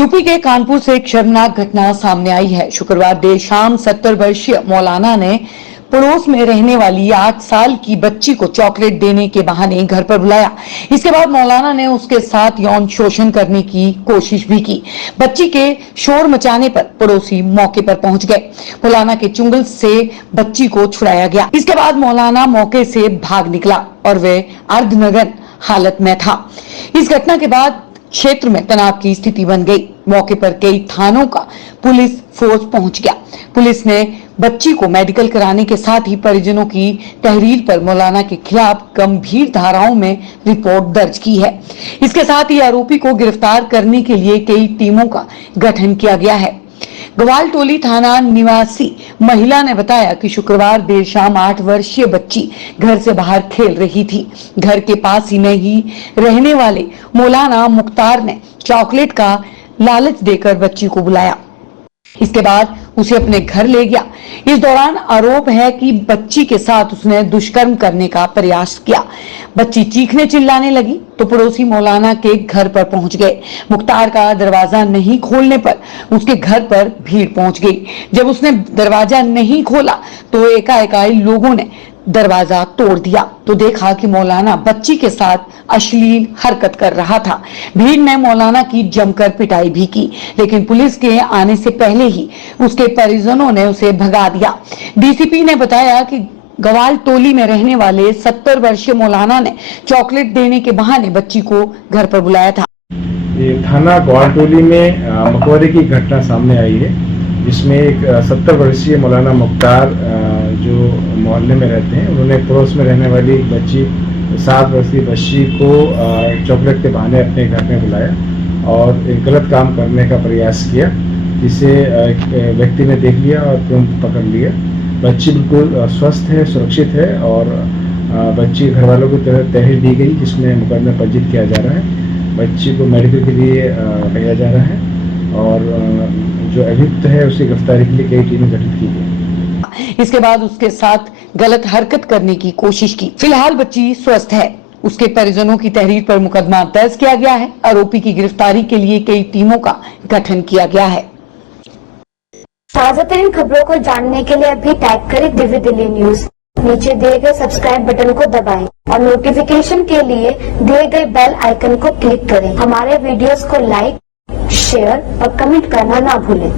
UP के कानपुर से एक शर्मनाक घटना सामने आई है। शुक्रवार देर शाम 70 वर्षीय मौलाना ने पड़ोस में रहने वाली 8 साल की बच्ची को चॉकलेट देने के बहाने घर पर बुलाया। इसके बाद मौलाना ने उसके साथ यौन शोषण करने की कोशिश भी की। बच्ची के शोर मचाने पर पड़ोसी मौके पर पहुंच गए। मौलाना के चुंगल से बच्ची को छुड़ाया गया। इसके बाद मौलाना मौके से भाग निकला और वे अर्धनग्न हालत में था। इस घटना के बाद क्षेत्र में तनाव की स्थिति बन गई। मौके पर कई थानों का पुलिस फोर्स पहुंच गया। पुलिस ने बच्ची को मेडिकल कराने के साथ ही परिजनों की तहरीर पर मौलाना के खिलाफ गंभीर धाराओं में रिपोर्ट दर्ज की है। इसके साथ ही आरोपी को गिरफ्तार करने के लिए कई टीमों का गठन किया गया है। ग्वालटोली थाना निवासी महिला ने बताया कि शुक्रवार देर शाम 8 वर्षीय बच्ची घर से बाहर खेल रही थी। घर के पास ही में ही रहने वाले मौलाना मुख्तार ने चॉकलेट का लालच देकर बच्ची को बुलाया। इसके बाद उसे अपने घर ले गया। इस दौरान आरोप है कि बच्ची के साथ उसने दुष्कर्म करने का प्रयास किया। बच्ची चीखने चिल्लाने लगी तो पड़ोसी मौलाना के घर पर पहुंच गए। मुख्तार का दरवाजा नहीं खोलने पर उसके घर पर भीड़ पहुंच गई। जब उसने दरवाजा नहीं खोला तो एकाएक लोगों ने दरवाजा तोड़ दिया तो देखा कि मौलाना बच्ची के साथ अश्लील हरकत कर रहा था। भीड़ ने मौलाना की जमकर पिटाई भी की, लेकिन पुलिस के आने से पहले ही उसके परिजनों ने उसे भगा दिया। डीसीपी ने बताया कि ग्वालटोली में रहने वाले 70 वर्षीय मौलाना ने चॉकलेट देने के बहाने बच्ची को घर पर बुलाया था। ये थाना ग्वालटोली में मकबरे की घटना सामने आई है, जिसमें एक 70 वर्षीय मौलाना मुख्तार जो मोहल्ले में रहते हैं, उन्होंने पड़ोस में रहने वाली बच्ची 7 वर्षीय बच्ची को चॉकलेट के बहाने अपने घर में बुलाया और एक गलत काम करने का प्रयास किया, जिसे एक व्यक्ति ने देख लिया और तुरंत पकड़ लिया। बच्ची बिल्कुल स्वस्थ है, सुरक्षित है और बच्ची घर वालों की तरफ तहरीर दी गई, जिसमें मुकदमा पंजीकृत किया जा रहा है। बच्ची को मेडिकल के लिए भेजा जा रहा है और जो अभियुक्त है उसकी गिरफ्तारी के लिए कई टीमें गठित की गई। इसके बाद उसके साथ गलत हरकत करने की कोशिश की। फिलहाल बच्ची स्वस्थ है। उसके परिजनों की तहरीर पर मुकदमा दर्ज किया गया है। आरोपी की गिरफ्तारी के लिए कई टीमों का गठन किया गया है। ताजा तरीन खबरों को जानने के लिए अभी टाइप करें दिव्य दिल्ली न्यूज। नीचे दिए गए सब्सक्राइब बटन को दबाएं और नोटिफिकेशन के लिए दिए गए बेल आइकन को क्लिक करें। हमारे वीडियोस को लाइक, शेयर और कमेंट करना ना भूलें।